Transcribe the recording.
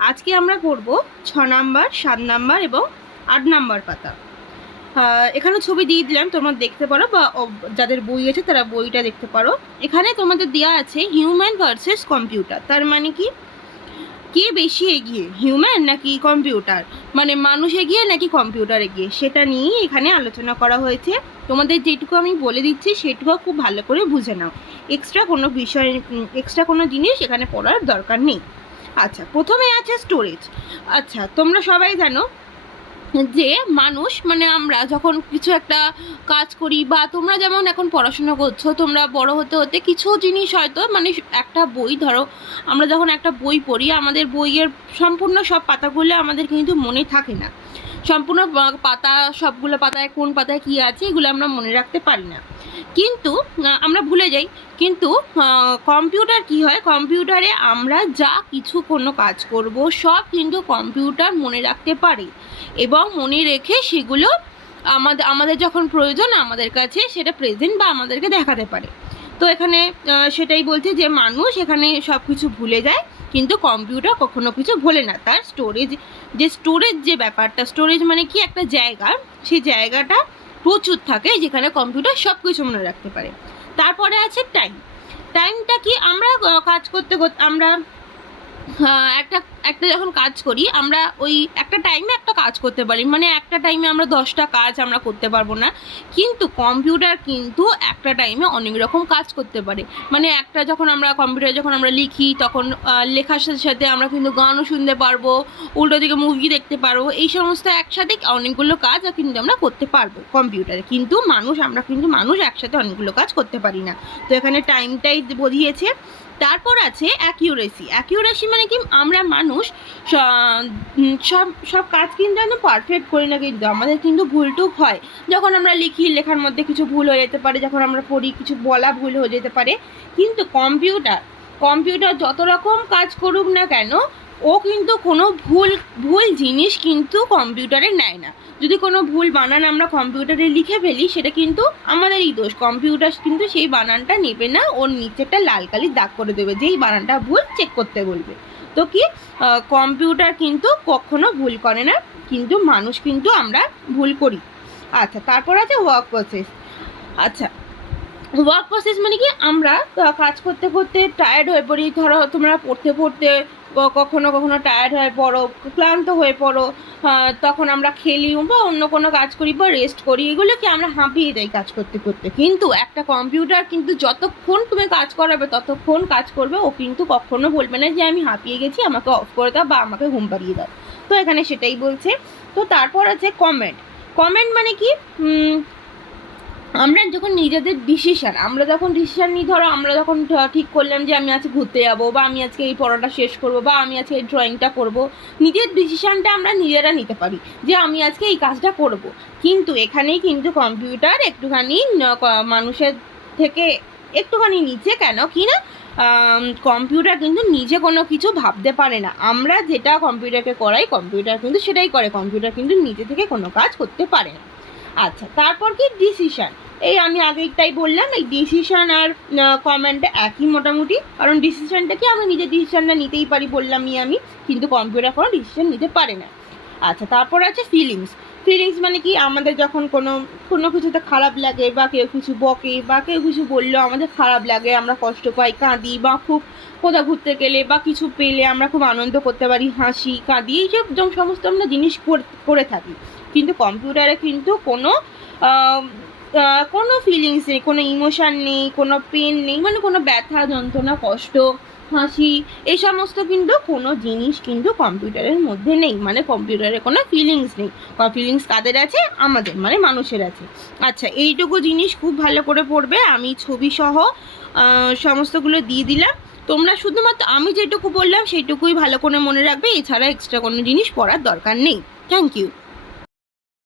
আজকে আমরা পড়ব 6 নাম্বার, 7 নাম্বার এবং 8 নাম্বার পাতা। এখানে ছবি দিয়ে দিলাম, তোমরা দেখতে পারো, বা যাদের বই আছে তারা বইটা দেখতে পারো। এখানে তোমাদের দেওয়া আছে হিউম্যান ভার্সেস কম্পিউটার। তার মানে কি, কে বেশি এগিয়ে, হিউম্যান নাকি কম্পিউটার, মানে মানুষ এগিয়ে নাকি কম্পিউটার এগিয়ে, সেটা নিয়েই এখানে আলোচনা করা হয়েছে। তোমাদের যেটুকু আমি বলে দিচ্ছি সেটুকু খুব ভালো করে বুঝে নাও। এক্সট্রা কোনো জিনিস এখানে পড়ার দরকার নেই। আচ্ছা, প্রথমে আছে স্টোরেজ। আচ্ছা, তোমরা সবাই জানো যে মানুষ, মানে আমরা যখন কিছু একটা কাজ করি, বা তোমরা যেমন এখন পড়াশোনা করছো, তোমরা বড় হতে হতে কিছু জিনিস হয়তো, মানে একটা বই ধরো, আমরা যখন একটা বই পড়ি, আমাদের বইয়ের সম্পূর্ণ সব পাতাগুলো আমাদের কিন্তু মনে থাকে না। সম্পূর্ণ পাতা, সবগুলো পাতায় কোন পাতায় কী আছে এগুলো আমরা মনে রাখতে পারি না, কিন্তু আমরা ভুলে যাই। কিন্তু কম্পিউটার কি হয়, কম্পিউটারে আমরা যা কিছু কোনো কাজ করব সব কিন্তু কম্পিউটার মনে রাখতে পারে, এবং মনে রেখে সেগুলো আমাদের যখন প্রয়োজন আমাদের কাছে সেটা প্রেজেন্ট বা আমাদেরকে দেখাতে পারে। তো এখানে সেটাই বলছে যে মানুষ এখানে সব কিছু ভুলে যায়, কিন্তু কম্পিউটার কখনো কিছু ভোলে না। তার স্টোরেজ যে ব্যাপারটা, স্টোরেজ মানে কি, একটা জায়গা, সেই জায়গাটা প্রচুর থাকে যেখানে কম্পিউটার সব কিছু মনে রাখতে পারে। তারপরে আছে টাইমটা কি, আমরা কাজ করতে করতে আমরা একটা একটা যখন কাজ করি, আমরা ওই একটা টাইমে একটা কাজ করতে পারি, মানে একটা টাইমে আমরা 10টা কাজ আমরা করতে পারবো না, কিন্তু কম্পিউটার কিন্তু একটা টাইমে অনেক রকম কাজ করতে পারে। মানে একটা যখন আমরা কম্পিউটারে যখন আমরা লিখি, তখন লেখার সাথে সাথে আমরা কিন্তু গানও শুনতে পারবো, উল্টো দিকে মুভি দেখতে পারবো, এই সমস্ত একসাথে অনেকগুলো কাজ কিন্তু আমরা করতে পারবো কম্পিউটারে। কিন্তু মানুষ একসাথে অনেকগুলো কাজ করতে পারি না। তো এখানে টাইমটাই বুঝিয়েছে। তারপর আছে অ্যাকিউরেসি মানে কি, আমরা মানুষ সব কাজ কিন্তু একদম পারফেক্ট করি না, কিন্তু আমাদের কিন্তু ভুলটুক হয়। যখন আমরা লিখি, লেখার মধ্যে কিছু ভুল হয়ে যেতে পারে, যখন আমরা পড়ি কিছু বলা ভুল হয়ে যেতে পারে। কিন্তু কম্পিউটার যত রকম কাজ করুক না কেন, ও কিন্তু কোনো ভুল জিনিস কিন্তু কম্পিউটারে নেয় না। যদি কোনো ভুল বানান আমরা কম্পিউটারে লিখে ফেলি, সেটা কিন্তু আমাদেরই দোষ, কম্পিউটার কিন্তু সেই বানানটা নেবে না, ওর নিচেটা লাল কালির দাগ করে দেবে, যেই বানানটা ভুল চেক করতে বলবে। তো কি, কম্পিউটার কিন্তু কখনো ভুল করে না, কিন্তু মানুষ কিন্তু আমরা ভুল করি। আচ্ছা, তারপর আছে ওয়ার্ক প্রসেস। আচ্ছা, ওয়ার্ক প্রসেস মানে কি, আমরা কাজ করতে করতে টায়ার্ড হয়ে পড়ি। ধরো তোমরা পড়তে পড়তে কখনো কখনো টায়ার্ড হয়ে পড়ো, ক্লান্ত হয়ে পড়ো, তখন আমরা খেলি বা অন্য কোনো কাজ করি বা রেস্ট করি, এগুলো কি আমরা হাঁপিয়ে যাই কাজ করতে করতে। কিন্তু একটা কম্পিউটার কিন্তু যতক্ষণ তুমি কাজ করাবে ততক্ষণ কাজ করবে, ও কিন্তু কখনো বলবে না যে আমি হাঁপিয়ে গেছি, আমাকে অফ করে দাও বা আমাকে ঘুম পাড়িয়ে দাও। তো এখানে সেটাই বলছে। তো তারপর আছে কমেন্ট মানে কি, আমরা যখন নিজেদের আমরা যখন ডিসিশান নিই, ধরো আমরা যখন ঠিক করলাম যে আমি আজকে ঘুরতে যাবো, বা আমি আজকে এই পড়াটা শেষ করবো, বা আমি আজকে এই ড্রয়িংটা করবো, নিজের ডিসিশানটা আমরা নিজেরা নিতে পারি যে আমি আজকে এই কাজটা করব। কিন্তু এখানেই কিন্তু কম্পিউটার একটুখানি মানুষের থেকে একটুখানি নিচে, কেন কি না, কম্পিউটার কিন্তু নিজে কোনো কিছু ভাবতে পারে না। আমরা যেটা কম্পিউটারকে করাই, কম্পিউটার কিন্তু সেটাই করে, কম্পিউটার কিন্তু নিজে থেকে কোনো কাজ করতে পারে না। আচ্ছা, তারপর কি ডিসিশান, এই আমি আগেরটাই বললাম, এই ডিসিশান আর কমেন্টটা একই মোটামুটি, কারণ ডিসিশানটা কি, আমরা নিজের ডিসিশানটা নিতেই পারি বললামই আমি, কিন্তু কম্পিউটার কোনো ডিসিশান নিতে পারে না। আচ্ছা, তারপর আছে ফিলিংস মানে কি, আমাদের যখন কোনো কিছুতে খারাপ লাগে, বা কেউ কিছু বকে, বা কেউ কিছু বললো আমাদের খারাপ লাগে, আমরা কষ্ট পাই, কাঁদি, বা খুব কোথাও ঘুরতে গেলে বা কিছু পেলে আমরা খুব আনন্দ করতে পারি, হাসি কাঁদি, এইসব সমস্ত আমরা জিনিস করে থাকি। কিন্তু কম্পিউটারে কিন্তু কোনো ফিলিংস নেই, কোনো ইমোশান নেই, কোনো পেন নেই, মানে কোনো ব্যথা যন্ত্রণা কষ্ট হাসি, এই সমস্ত কিন্তু কোনো জিনিস কিন্তু কম্পিউটারের মধ্যে নেই, মানে কম্পিউটারে কোনো ফিলিংস নেই। ফিলিংস কাদের আছে, আমাদের মানে মানুষের আছে। আচ্ছা, এইটুকু জিনিস খুব ভালো করে পড়বে, আমি ছবি সহ সমস্তগুলো দিয়ে দিলাম। তোমরা শুধুমাত্র আমি যেটুকু বললাম সেইটুকুই ভালো করে মনে রাখবে, এছাড়া এক্সট্রা কোনো জিনিস পড়ার দরকার নেই। Thank you.